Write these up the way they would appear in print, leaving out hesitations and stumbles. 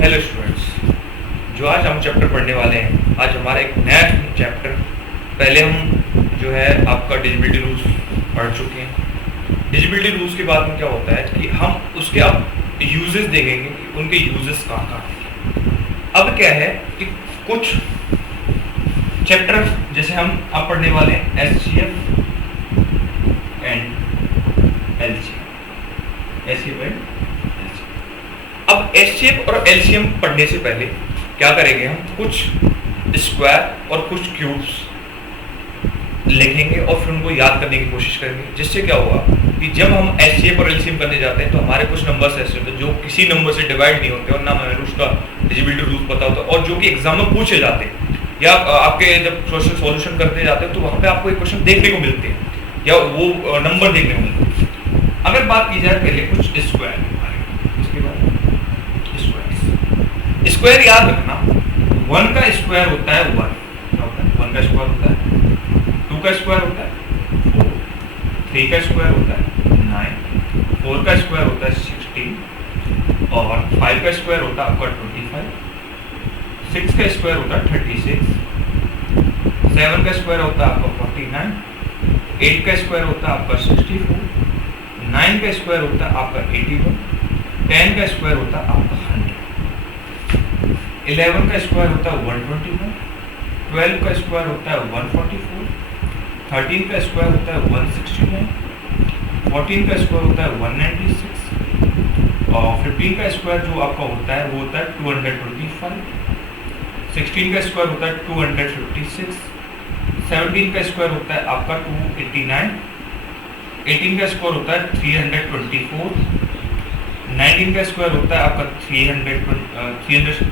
Hello students, जो आज हम चैप्टर पढ़ने वाले हैं, आज हमारा एक नया चैप्टर। पहले हम जो है आपका डिजिबिलिटी रूल्स पढ़ चुके हैं। डिजिबिलिटी रूल्स के बाद में क्या होता है कि हम उसके अब यूजेस देखेंगे कि उनके यूजेस कहाँ हैं। अब क्या है कि कुछ चैप्टर जैसे हम अब पढ़ने वाले हैं एचसीएफ एंड एलसीएम। अब एचसीएफ और एलसीएम पढ़ने से पहले क्या करेंगे, हम कुछ स्क्वायर और कुछ क्यूब्स लिखेंगे और फिर उनको याद करने की कोशिश करेंगे। जिससे क्या होगा कि जब हम एचसीएफ और एलसीएम करने जाते हैं तो हमारे कुछ नंबर्स ऐसे होते हैं जो किसी नंबर से डिवाइड नहीं होते और ना हमें उसका डिजिबिलिटी रूल पता होता, और जो कि एग्जाम में पूछे जाते हैं या आपके जब क्वेश्चन सॉल्यूशन करते जाते हैं तो वहाँ पे आपको एक क्वेश्चन देखने को मिलते हैं या वो नंबर देखने को मिलते हैं। अगर बात की जाए पहले कुछ स्क्वायर, इसके बाद स्क्वायर याद रखना, 1 का स्क्वायर होता है 1, क्या होता है 1 का स्क्वायर होता है 2 का स्क्वायर होता है 4, 3 का स्क्वायर होता है 9, 4 का स्क्वायर होता है 16 और 5 का स्क्वायर होता है आपका 25, 6 का स्क्वायर होता है 36, 7 का स्क्वायर होता है आपका 49, 8 का स्क्वायर होता है आपका 64, 9 का स्क्वायर होता है आपका 81, 10 का स्क्वायर होता है आपका 100, 11 का स्क्वायर होता है 121, 12 का स्क्वायर होता है 144, 13 का स्क्वायर होता है 169, 14 का स्क्वायर होता है 196 और 15 का स्क्वायर जो आपका होता है वो होता है 225, 16 का स्क्वायर होता है 256, 17 का स्क्वायर होता है आपका 289, 18 का स्क्वायर होता है 324, 19 का स्क्वायर होता है आपका 361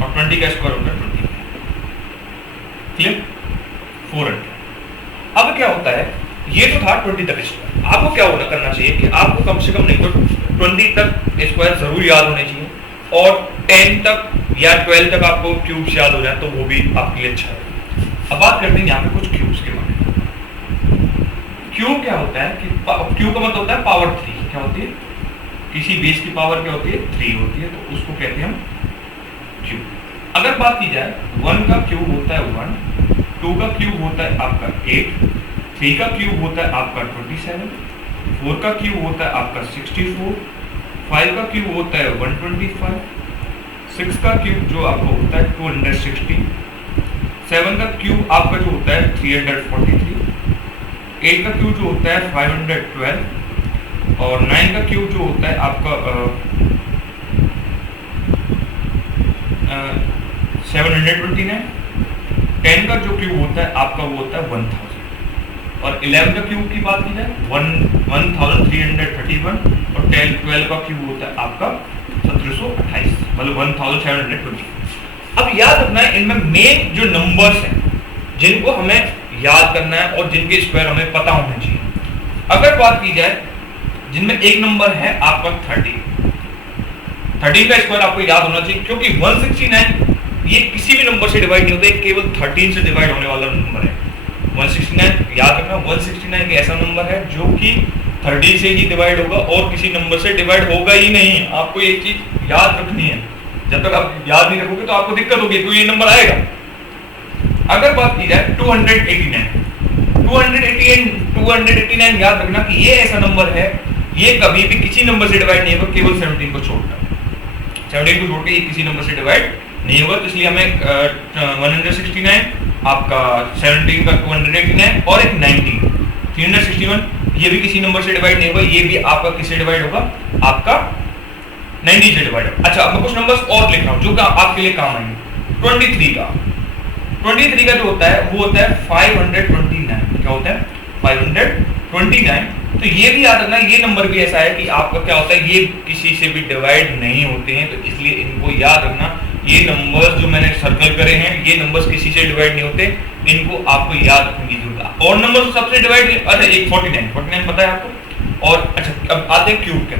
और 20 का स्क्वायर होता है 20। क्लियर? 400। अब क्या होता है, ये तो था 20 तक स्क्वायर। आपको क्या होना करना चाहिए कि आपको कम से कम नहीं तो 20 तक स्क्वायर जरूर याद होने चाहिए और 10 तक या 12 तक आपको क्यूब्स याद हो जाए तो वो भी आपके लिए अच्छा है। अब बात करते हैं यहाँ पे कुछ क्यूब्स के बारे में। क्यूब क्या होता है कि क्यूब का मतलब होता है पावर 3। क्या होती है? किसी बेस की पावर क्या होती है? 3 होती है, तो उसको कहते हैं हम क्यूब। अगर बात की जाए 1 का क्यूब होता है 1, 2 का क्यूब होता है आपका 8, 3 का क्यूब होता है आपका 27, 4 का क्यूब होता है आपका 64, 5 का क्यूब होता है 125, 6 का क्यूब जो आपका होता है 260, 7 का क्यूब आपका जो होता है 343, 8 का क्यूब जो होता है 512 और 9 का क्यूब जो होता है आपका 729, 10 का जो क्यूब होता है आपका वो होता है 1000 और 11 का क्यूब की बात की जाए 1331 और 12 का क्यूब होता है आपका 1728, मतलब 1720। अब याद रखना है इनमें मेन जो नंबर्स हैं जिनको हमें याद करना है और जिनके स्क्वायर हमें पता होने चाहिए। अगर बात की जाए जिनमें एक नंबर है आपका 13 का स्क्वायर आपको याद होना चाहिए क्योंकि 169 ये किसी भी नंबर से डिवाइड नहीं होता, केवल 13 से डिवाइड होने वाला नंबर है 169। याद रखना 169 एक ऐसा नंबर है जो कि 13 से ही डिवाइड होगा और किसी नंबर से डिवाइड होगा ही नहीं। आपको ये चीज याद रखनी है, जब तक आप याद नहीं रखोगे तो आपको दिक्कत होगी, तो ये नंबर आएगा। अगर बात की जाए 289 याद रखना कि ये ऐसा नंबर है, ये कभी भी किसी नंबर से डिवाइड नहीं होगा केवल 17 को छोड़कर। 17 को छोड़ के ये किसी नंबर से डिवाइड नहीं होगा, तो इसलिए हमें 169 आपका 17 का 289 और एक 19 361 ये भी किसी नंबर से डिवाइड नहीं होगा, ये भी आपका किससे डिवाइड होगा? आपका 90 से डिवाइड होगा। अच्छा, अब मैं कुछ नंबर्स और लिख रहा हूँ जो कि आपके लिए काम आएंगे। 23 का जो होता है वो होता है 529। क्या होता है? 529। तो ये भी याद रखना, ये नंबर भी ऐसा है कि आपका क्या होता है, ये किसी से भी डिवाइड नहीं होते हैं, तो इसलिए इनको याद रखना। ये नंबर्स जो मैंने सर्कल करे हैं ये नंबर्स किसी से डिवाइड नहीं होते, इनको आपको याद रखने की जरूरत है। और नंबर सबसे डिवाइड, अच्छा एक 49 पता है आपको। और अच्छा अब आते हैं क्यूब के।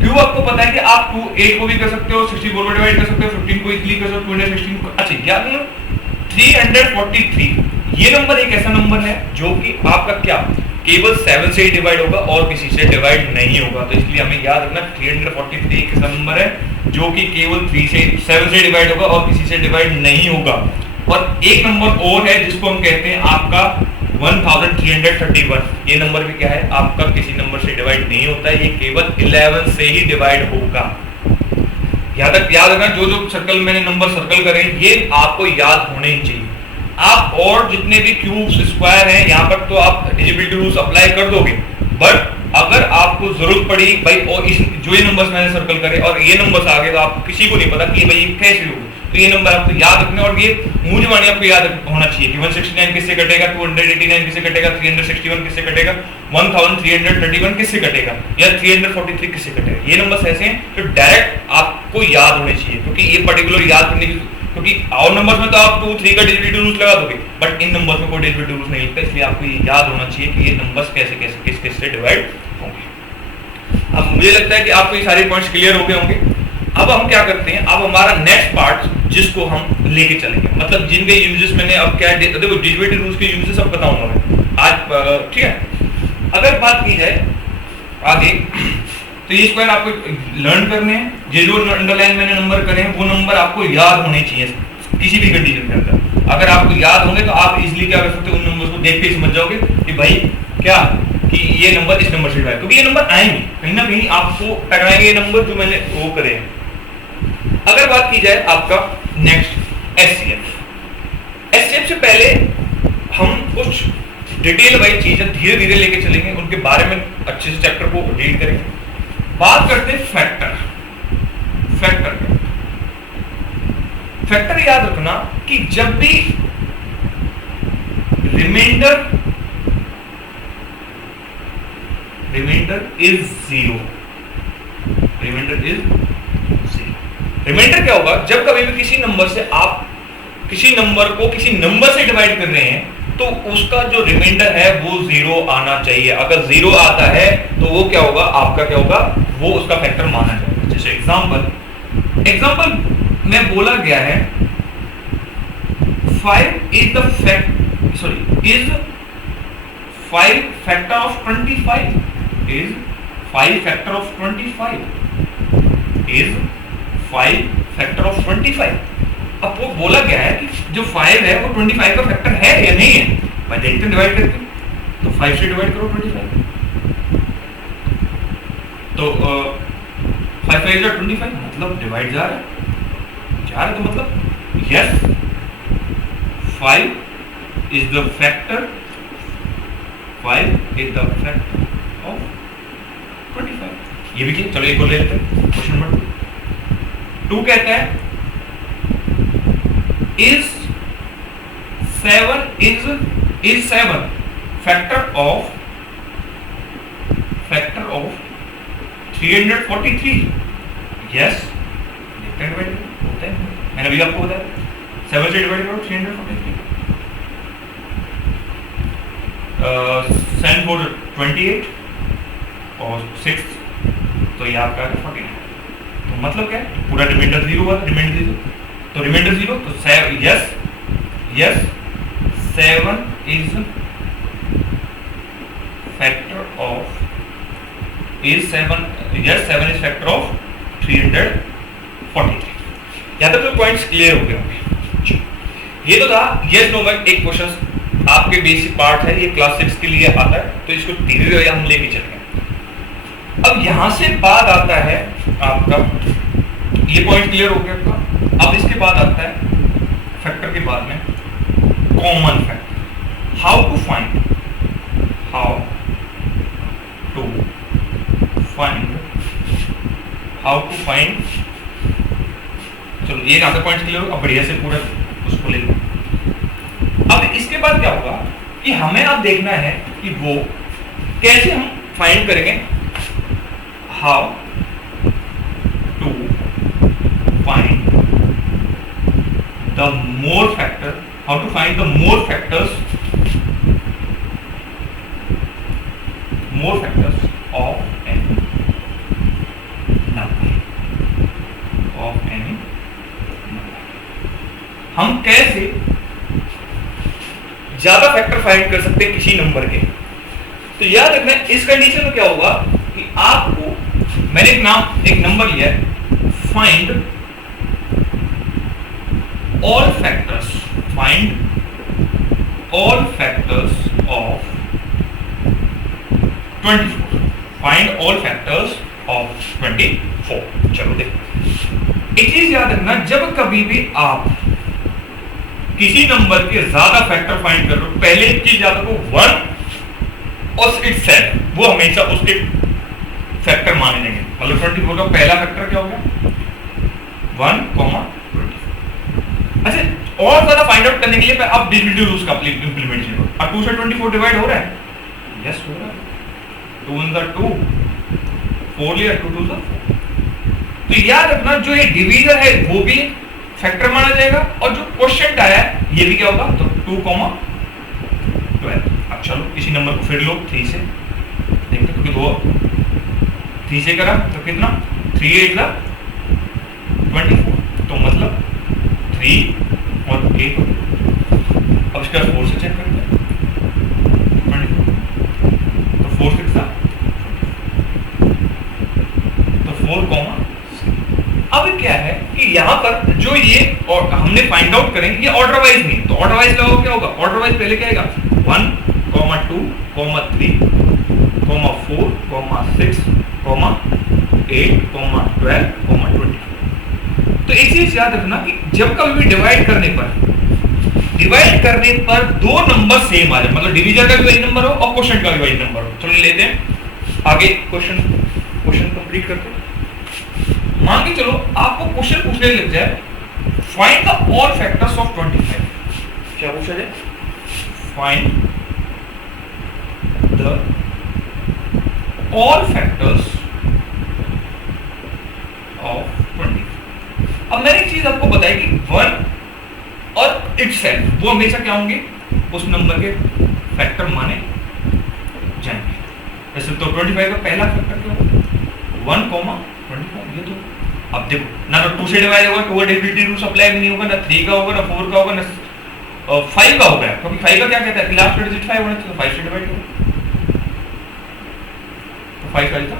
क्यूब आपको पता है कि आप 8 को भी कर सकते हो, 64 को डिवाइड कर सकते हो, 15 को इजीली कर सकते हो, 216 को। अच्छा याद रखना 343 ये नंबर एक ऐसा नंबर है जो कि आपका क्या केवल 7 से ही डिवाइड होगा और किसी से डिवाइड नहीं होगा। तो इसलिए हमें याद रखना 343 एक ऐसा नंबर है जो कि केवल 7 से डिवाइड होगा और किसी से डिवाइड नहीं होगा। और एक नंबर और है जिसको हम कहते हैं आपका 1331। ये नंबर भी क्या है, आपका किसी नंबर से डिवाइड नहीं होता है, ये केवल 11 से ही डिवाइड होगा। याद रखना, जो सर्कल मैंने नंबर सर्कल करे ये आपको याद होने ही चाहिए। आप और जितने भी क्यूब स्क्वायर हैं यहाँ पर तो आप डिविजिबिलिटी रूल्स अप्लाई कर दोगे, बट अगर आपको जरूरत पड़ी भाई और जो ये नंबर्स मैंने सर्कल करे और ये नंबर्स आ गए तो आप किसी को नहीं पता कि भाई कैसे होगा, तो ये नंबर आपको याद रखने और ये मूंजवानी आपको याद होना चाहिए कि 169 किससे कटेगा, 289 किससे कटेगा, 361 किससे कटेगा, 1331 किससे कटेगा या 343 किससे कटेगा। ये नंबर्स ऐसे हैं जो डायरेक्ट आपको याद होने चाहिए, क्योंकि ये पर्टिकुलर याद करने की, क्योंकि और नंबर्स में तो आप 2 3 का डिविजिबिलिटी रूल्स लगा दोगे, बट इन नंबर्स में कोई डिविजिबिलिटी रूल्स नहीं लगता, इसलिए आपको ये याद होना चाहिए कि ये नंबर्स कैसे कैसे किस से डिवाइड होंगे। अब मुझे लगता है कि आपको ये सारे पॉइंट्स क्लियर हो गए होंगे। अब हम क्या करते हैं, अब हमारा नेक्स्ट पार्ट जिसको हम लेके चलेंगे, मतलब जिनके यूजेस मैंने अब क्या देखो डिविजिबिलिटी रूल्स के यूजेस अब बताऊंगा मैं आज, ठीक है। अगर बात की जाए आगे तो ये स्क्वायर आपको लर्न करने हैं, ये जो अंडरलाइन मैंने नंबर करे हैं वो नंबर आपको याद होने चाहिए किसी भी कंडीशन के अंदर। अगर आपको याद होंगे तो आप इजीली क्या कर सकते हो, उन नंबर्स को देख के समझ जाओगे कि भाई क्या कि ये नंबर इस नंबर से डिवाइड, क्योंकि ये नंबर आएंगे कहीं ना कहीं आपको टकराएंगे ये नंबर जो मैंने वो करे हैं। अगर बात की जाए आपका नेक्स्ट एचसीएफ से पहले हम कुछ डिटेल वाइज चीजें धीरे धीरे लेके चलेंगे, उनके बारे में अच्छे से चैप्टर को रीड करेंगे। बात करते हैं फैक्टर याद रखना कि जब भी रिमाइंडर इज जीरो, रिमाइंडर क्या होगा, जब कभी भी किसी नंबर से आप किसी नंबर को किसी नंबर से डिवाइड कर रहे हैं तो उसका जो रिमाइंडर है वो जीरो आना चाहिए। अगर जीरो आता है तो वो क्या होगा, आपका क्या होगा, वो उसका फैक्टर माना जाएगा। जैसे एग्जांपल में बोला गया है 5 is the is 5 factor of 25 is 5 factor of 25 is 5 factor of 25। अब वो बोला गया है कि जो 5 है वो 25 का फैक्टर है या नहीं है, मैं देखते हैं डिवाइड करके, तो 5 से डिवाइड करो 25, तो 5 5 is 25 मतलब डिवाइड जा रहा है तो मतलब yes 5 is the factor of 25। ये भी क्या, चलो एक और ले लेते हैं। क्वेश्चन नंबर 2 कहता है is 7 factor of 343। यस, होता है, मैंने अभी आपको बताया 7 से डिवाइड करो 343, 7 4 28 और 6 तो ये आपका 49। तो मतलब क्या है, पूरा रिमाइंडर जीरो हुआ, रिमाइंडर जीरो, तो रिमाइंडर जीरो, तो yes 7 is factor of is 7 is factor of 343। यहाँ तक तो पॉइंट्स क्लियर हो गए होंगे। ये तो था यस नो में एक क्वेश्चन, आपके बेसिक पार्ट है, ये क्लास 6 के लिए आता है, तो इसको धीरे धीरे हम लेके चलेंगे। अब यहां से बाद आता है आपका, ये पॉइंट क्लियर हो गया आपका। अब इसके बाद आता है फैक्टर के बाद में common factor, how to find चलो ये यहाँ पॉइंट क्लियर हो, अब बढ़िया से पूरा उसको ले लो। अब इसके बाद क्या होगा कि हमें अब देखना है कि वो कैसे हम फाइंड करेंगे, how to find the more factor, how to find the more factors of any number, हम कैसे ज्यादा फैक्टर फाइंड कर सकते हैं किसी नंबर के। तो याद रखना इस कंडीशन में क्या होगा कि आपको, मैंने एक नंबर लिया है, find all factors of 24, find all factors of 24। चलो देखो, एक चीज याद रखना, जब कभी भी आप किसी नंबर के ज्यादा फैक्टर फाइंड कर रहे हो, पहले एक चीज याद रखो, 1 और इटसेल्फ, वो हमेशा उसके फैक्टर माने जाएंगे। मतलब 24 का पहला फैक्टर क्या हो गया, 1, 24। अच्छा, और ज्यादा फाइंड आउट करने के लिए आप डिविजन रूल्स का इंप्लीमेंटेशन करो। अब 2 से 24 डिवाइड हो रहा है, यस हो रहा है, 2 इन द 2, 4 लिया, 2 2 4। तो याद रखना जो ये डिवीजर है वो भी फैक्टर माना जाएगा, और जो क्वेश्चन आया है ये भी क्या होगा, तो 2, 12। अब चलो किसी नंबर को फिर लो 3 से, देखते क्योंकि 3 से करा तो कितना, 3 8 24, तो मतलब 3 और 8। अब इसका 4 से चेक करते हैं, 24, तो 4 6 तो 4, अब क्या है कि यहाँ पर जो ये और हमने फाइंड आउट करेंगे, ये ऑर्डर वाइज नहीं, तो ऑर्डर वाइज लगाओ, क्या होगा, ऑर्डर वाइज पहले क्या आएगा, 1, 2, 3, 4, 6, 8, 12, 24। तो एक चीज याद रखना कि जब कभी भी डिवाइड करने पर दो नंबर सेम आ जाए, मतलब डिवीजन का भी वही नंबर हो और क्वेश्चन का भी वही नंबर हो। चलो लेते हैं आगे, क्वेश्चन कंप्लीट करते हैं। मान के चलो आपको क्वेश्चन पूछने लग जाए, find the all factors of 25। क्या पूछा जाए, find the all factors of 25। अब मैंने एक चीज आपको बताई कि 1 और इटसेल्फ वो हमेशा क्या होंगे, उस नंबर के फैक्टर माने जाएंगे। वैसे तो 25 का पहला फैक्टर क्या होगा, 1, 24। ये तो अब देखो ना, तो 2 से डिवाइड होगा, 2 डिविजिबिलिटी रूल अप्लाई भी नहीं होगा, ना 3 का होगा, ना 4 का होगा, ना 5 का होगा, क्योंकि 5 का क्या कहता है, लास्ट डिजिट 5 होना चाहिए, तो 5 से डिवाइड होगा, तो 5 का था।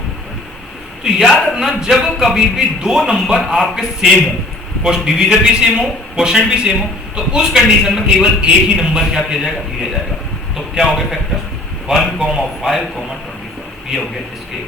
तो याद रखना, जब कभी भी दो नंबर आपके सेम हो, डिवीजन भी सेम हो, क्वोशिएंट भी सेम हो, तो उस कंडीशन में केवल एक ही नंबर क्या किया जाएगा, लिया जाएगा। तो क्या हो गया फैक्टर, 1, 5, 24। ये हो गया इसके